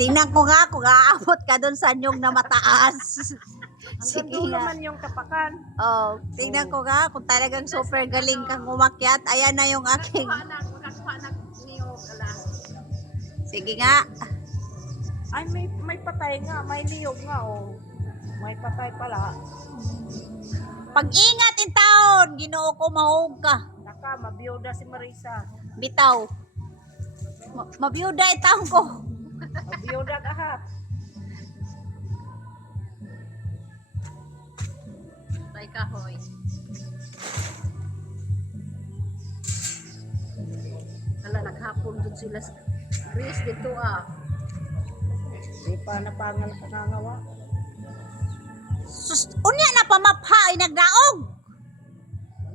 Tingnan ko nga kung aabot ka doon sa nyog na mataas. Hanggang dulo man yung kapakan. Oh, tingnan ko nga kung talagang super galing kang umakyat. Ayan na yung aking. Nakakuha ng niyog. Sige nga. Ay, may patay nga. May niyog nga, oh. May patay pala. Pag-ingat in taon, Ginoo ko mahog ka. Naka, mabiyuda si Marisa. Bitaw. Mabiyuda in taon ko. Mabiyuda kahat. Tay kahoy. Hala, naghapon dun sila sa Chris dito ah. Di pa napangal ka nangawa. Sus, unya na pamapha ay nagdaog.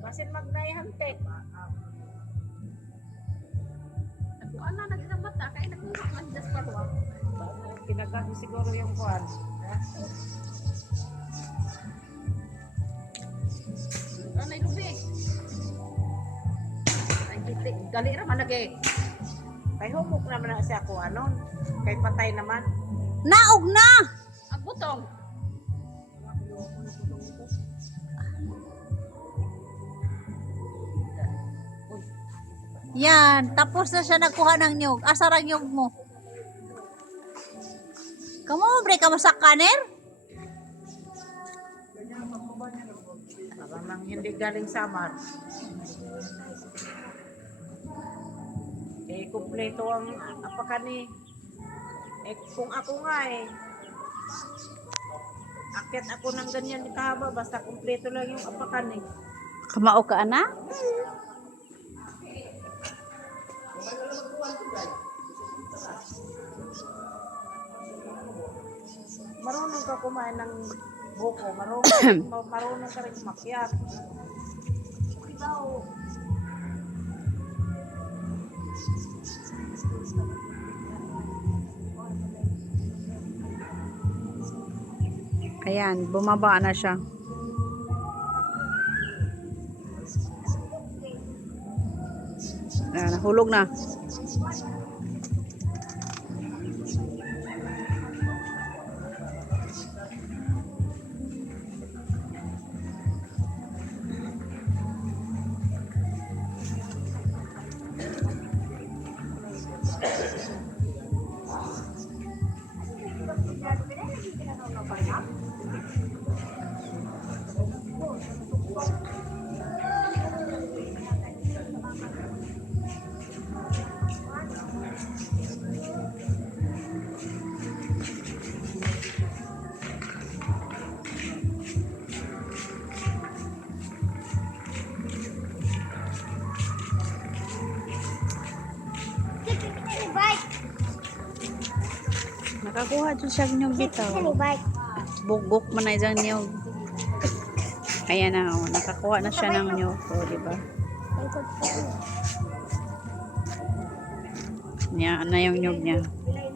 Basin magnayhante. Ako ana nagkamata kay nakuha man just parwa. Kinagat siguro yung kuwan. Anay lubi. Ay giti, gali ra man lagi. Kay humok naman na siya kuha nun. Kay patay naman. Naog na. Ang butong. Yan, tapos na siya nagkuha ng nyog. Asa ra nyog mo? Kamu bre ka mo sa kaner? Parang hindi galing samar. Eh, kumpleto ang apakan ni. Eh, kung ako nga eh. Akyat ako ng ganyan kahaba. Basta kumpleto lang yung apakan eh. Kamao ka ana? Marunong ka kumain ng buko. Marunong ka rin makyat. Ikaw. Ayan, bumaba na siya. Ayan, nahulog na. Nakakuha dyan siya ng bitaw. Bugok man na dyan niyog. Ayan na, oh, nakakuha na siya ng niyog. O, diba? Yan na yung niyog niya.